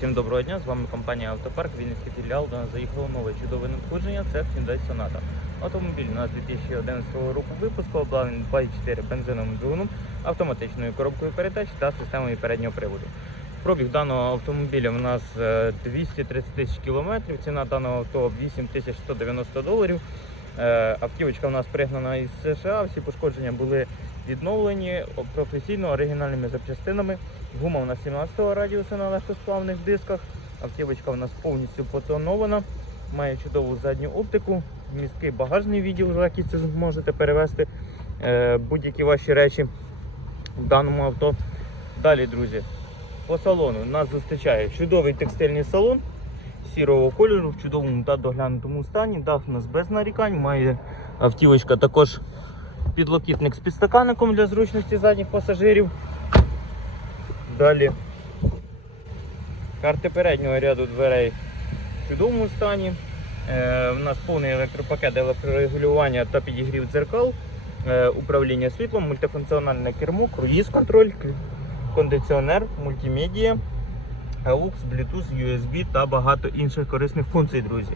Всім доброго дня, з вами компанія Автопарк, Вінницький філіал. До нас заїхало нове чудове надходження, це Hyundai Sonata. Автомобіль у нас 2011 року випуску, обладнаний 2.4 бензиновим двигуном, автоматичною коробкою передач та системою переднього приводу. Пробіг даного автомобіля у нас е, 230 тисяч кілометрів, ціна даного авто 8190 доларів. Е, Автівочка у нас пригнана із США, всі пошкодження були відновлені професійно оригінальними запчастинами. Гума у нас 17-го радіуса на легкосплавних дисках. Автівочка у нас повністю потонована, має чудову задню оптику, місткий багажний відділ, з легкістю зможете перевезти е, будь-які ваші речі в даному авто. Далі, друзі, по салону нас зустрічає чудовий текстильний салон сірого кольору в чудовому та доглянутому стані. Дах у нас без нарікань, має автівочка також підлокітник з підстаканником для зручності задніх пасажирів. Далі карти переднього ряду дверей в чудовому стані. Е, у нас повний електропакет електрорегулювання та підігрів дзеркал, е, управління світлом, мультифункціональне кермо, круїз-контроль, кондиціонер, мультимедіа, AUX, Bluetooth, USB та багато інших корисних функцій, друзі.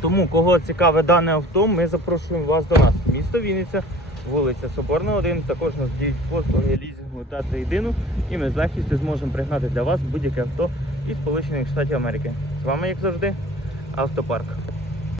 Тому, кого цікаве дане авто, ми запрошуємо вас до нас. Місто Вінниця, вулиця Соборна, 1. Також нас діють послуги лізингу та трейдину. І ми з легкістю зможемо пригнати для вас будь-яке авто із Сполучених Штатів Америки. З вами, як завжди, автопарк.